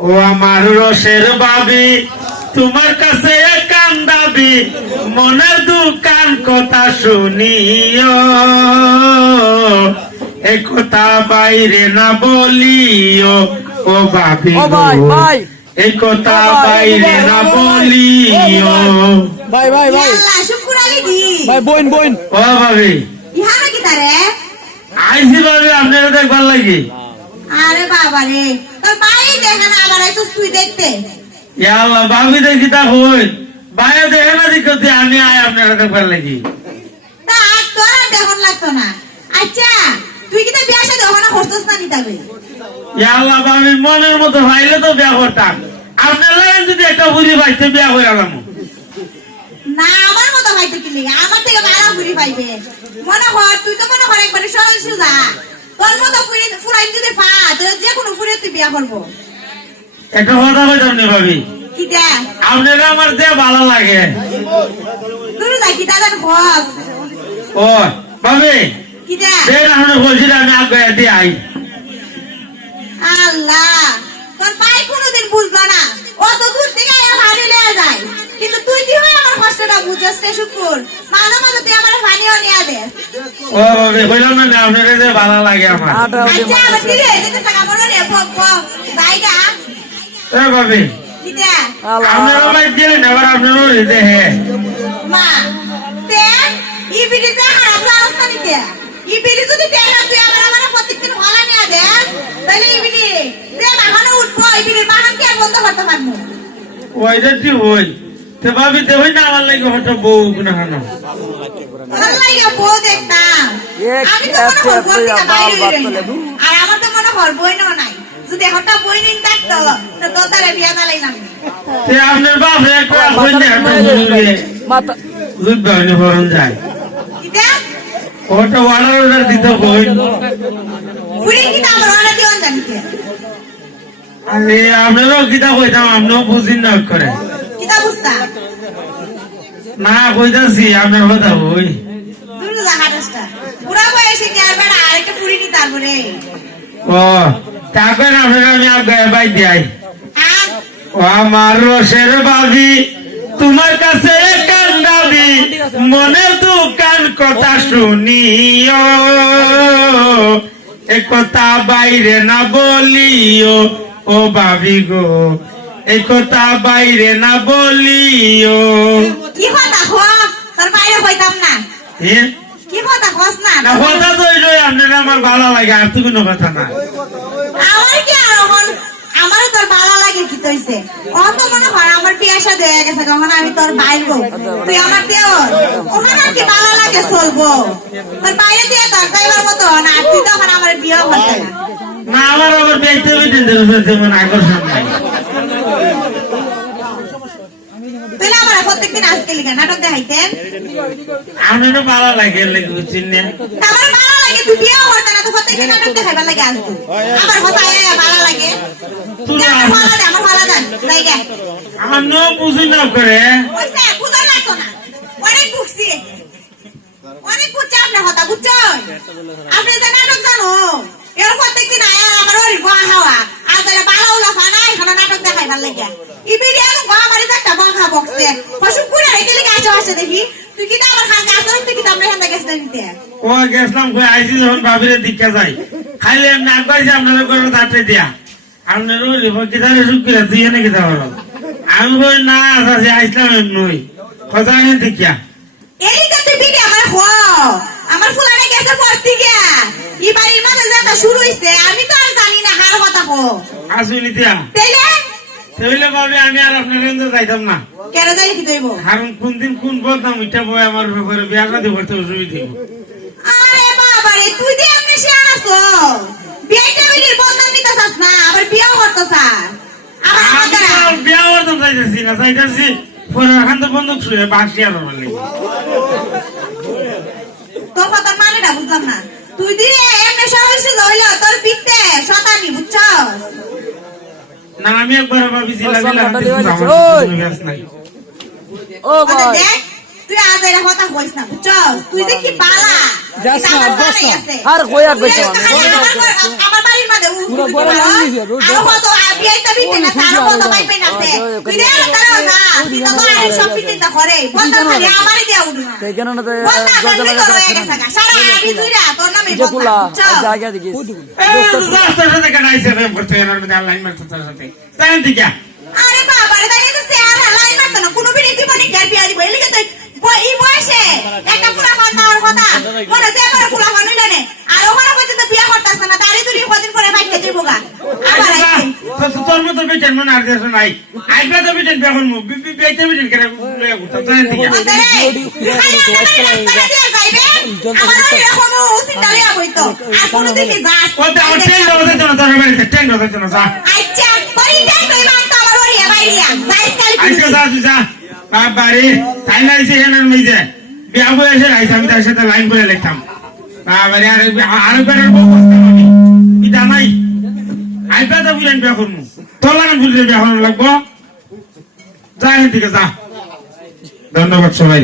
ও আমার রসের বাবি তোমার কাছে কান্দাবি মনের দুকান কথা শুনিও এ কথা বাইরে না বলিও ও বাবি এই কথা বাইরে না বলিও ভাই ভাই ভাই ভাই বোন বোন ও ভাবি আইসি ভাবি আপনারা দেখবার লাগি আরে বাবা রে তোর ভাই দেখে না আবার আইছিস তুই দেখতে আল্লাহ ভাবি দেখি তা হই ভাইয়া দেখে না দেখতে আমি আয় আপনারা দেখবার লাগি তা আর তোর আর দেখুন লাগতো না আচ্ছা তুই কি তো বিয়া সাথে ওখানে হস্তস না নিতাবে আল্লাহ ভাবি মনের মতো ভাইলে তো বিয়া করতাম আপনার লাগেন যদি একটা বুড়ি ভাইতে বিয়া করে আলাম না আমার মতো ভাই তো কি লাগে আমার থেকে ভালো বুড়ি পাইবে মনে কর তুই তো মনে কর একবারে সরল সুজা তোর মতো ফুরাই যদি পা তোর যে কোনো ফুরে তুই বিয়া করবো একটা কথা কইতাম না ভাবি কি দে আপনারা আমার যে ভালো লাগে তুই যাই কি দাদা বস ও ভাবি কি দে দেন আপনি বলছিলেন আমি আগে দিয়ে আই আল্লাহ তোর ভাই কোনোদিন বুঝলো না অত দূর থেকে আয়া ভারী লয়ে যায় কিন্তু তুই কি হয় আমার কষ্টটা বুঝছস রে শুকুর মাঝে মাঝে তুই আমার পানিও নিয়ে দে ও ভাবি কইলাম না আপনারা যে ভালো লাগে আমার আচ্ছা আমার দিলে যেতে টাকা বলো রে পপ ভাইটা এ ভাবি কি দে আপনারা ভাই দিলেন এবার আপনারও দেখে মা তে ই বিড়ি যা খারাপ অবস্থা নিতে ই বিড়ি যদি দেখা তুই আমার প্রত্যেকদিন ভালো নিয়ে দে তাহলে ই বিড়ি তে বাগানে উঠবো ই বিড়ি বাগান কি আর বন্ধ করতে পারবো ওইটা ঠিক হই তো ভাবি দেখই না আমার লাগে হয়তো বউ না না ভালো লাগে বউ দেখতাম আমি তো মনে হয় বউ থেকে বাইরে হইলাম আর আমার তো মনে হয় বই নাই যদি হঠাৎ বই নিন থাকতো তো তোতারে বিয়া দিলাম তে আপনার বাপ রে একটা হই না একটা বউরে মাথা দুধ বানি ফরন যায় কিটা ওটা অর্ডার দিতে হই ফুরি কি আমার অর্ডার দিওন জানিতে আরে আপনারও কিতা কইতাম আপনিও বুঝিন না করে কিটা বুঝতা না কইতাছি আপনার কথা হই তুই তো জাহাজটা পুরা বয়সে কি আর বেড়া আরেকটা ফুরি নি তারপরে ও তারপর আপনারা আমি আগে বাই দিই হ্যাঁ ও আমার রসের বাবি তোমার কাছে কান্দাবি মনের দুকান কথা শুনিও এ কথা বাইরে না বলিও ও বাবি গো এই কথা বাইরে না বলিও কি কথা কো তোর বাইরে কইতাম না হ্যাঁ কি কথা কস না না কথা তো ওই আপনারা আমার ভালো লাগে আর তো কোনো কথা না আমার কি আর আমারও তোর ভালো লাগে কি তইছে অত মনে হয় আমার পিয়াসা হয়ে গেছে কখন আমি তোর বাইরবো তুই আমার দেওর ওখানে আর কি ভালো লাগে চলবো তোর বাইরে দিয়ে তোর যাইবার মতো না আর তুই তখন আমার বিয়ে করতে না না আমার আবার বেঁচে বেঁচে যেমন আকর্ষণ নাই তুই আমার প্রত্যেকদিন আসতে লিখা নাটক দেখাইতেন আপনারও ভালো লাগে বুঝছেন না আমার ভালো লাগে তুই বিয়ে করতে না তো প্রত্যেকদিন নাটক দেখাইবার লাগে আসতো আমার কথা ভালো লাগে আমার ভালো দেন জায়গা আমার নো বুঝি না করে বুঝতে বুঝা লাগতো না অনেক বুঝছি অনেক বুঝছি আপনার কথা বুঝছো আপনি যে নাটক জানো এর প্রত্যেকদিন আয়ার আমার ওর বহা হাওয়া আর তাহলে ভালো লাফা না এখানে নাটক দেখাইবার লাগে ই ভিডিও গো আমারে একটা বহা বক্সে পশু কুড়ে রেখে লিখে আসে দেখি তুই কি আমার খাঙ্গা আসল তুই কি আমরা খাঙ্গা গেছ নিতে ও গেছিলাম কই আইছি যখন ভাবিরে দীক্ষা যাই খাইলে এমনি আগাইছি আপনাদের করে তাতে দিয়া আপনার ওই কিতারে শুকিয়ে তুই এনে কিতা হলো আমি কই না আছে আইসলাম এমনি কথা নেই দীক্ষা এলি তো তুই ভিডিও আমার হো আমার ফুলানে গেছে পড়তে গিয়া ই বাড়ির মাঝে যেটা শুরু হইছে আমি তো আর জানি না হার কথা কো আসুনি দিয়া তাইলে তাইলে ভাবি আমি আর আপনার কিন্তু যাইতাম না কেন যাই কি দেব কারণ কোন দিন কোন বদনাম উঠা বই আমার ব্যাপারে বিয়া শাদী করতে অসুবিধা দিব আরে বাবা রে তুই যে এমনি সে আসো বিয়েটা বিয়ের বদনাম নিতে চাস না আবার বিয়েও করতে চাস আবার আমাদের আমি বিয়া করতে চাইতেছি না চাইতেছি পরে এখান তো বন্ধুক শুয়ে বাসি আর বলি তোর কথা মানেটা বুঝলাম না তুই দিয়ে এমনি সহজে হইলো তোর পিঠে শতানি বুঝছস না আমি একবার ভাবিছি লাগিলা নাই ও ভাই দেখ তুই আজ এর কথা কইস না বুঝছস তুই যে কি পালা যাস না বস আর কই আর বেচো আমার বাড়ির মধ্যে পুরো বড় লাইন দিছে, আর কত বিয়েতে বিতে না আর কত পাইবে না সে তুই রে তারা না তুই তো আর সব বিতে না করে বলতা খালি আমারই দিয়া উঠু না এই কেন না তো বলতা খালি তো রয়ে গেছে সারা আমি তুইরা তোর নামে যে কুলা বলতা জায়গা দিকে রাস্তার সাথে কাটাইছে রে করতে এর মধ্যে লাইন মারতে তার সাথে তাই ঠিক আরে বাবা রে তাই তো সে আর লাইন মারতো না কোনো বিড়ি জীবনে কি আর বিয়া দিব এলিকে তো এই বয়সে একটা পুরা খান দেওয়ার কথা মনে যে আমার পুরা খান হইল না আর ওখানে পর্যন্ত বিয়া করতেছ না তারই দুই কদিন পরে বাইকে যাবো গা আবার আইছে তোর মতো বেচেন মনে আর দেশ নাই আইবা তো বেচেন বেখন মু বেচে বেচেন কেন তাই ঠিক ওদের খালি রাস্তা দিয়ে যাইবে আমার ওই এখন উচিতালে হইতো আর কোনো দিকে যাস ওটা ট্রেন ধরতে না তোর বাড়িতে ট্রেন ধরতে না যা আচ্ছা পরি যাই কই মানতো আমার ওই বাইরিয়া যাইস কালি আইসা যা তুই যা বাবারে তাই না এসে এখানে মেজে বিয়া বলে এসে আইসা আমি তার সাথে লাইন করে লিখতাম বাবারে আর বেড়ার বউ বসতাম আমি বিদা নাই আইবা তো বুঝেন বিয়া করবো তোর লাগান বুঝলে বিয়া করানো লাগবো যা এখান থেকে যা ধন্যবাদ সবাই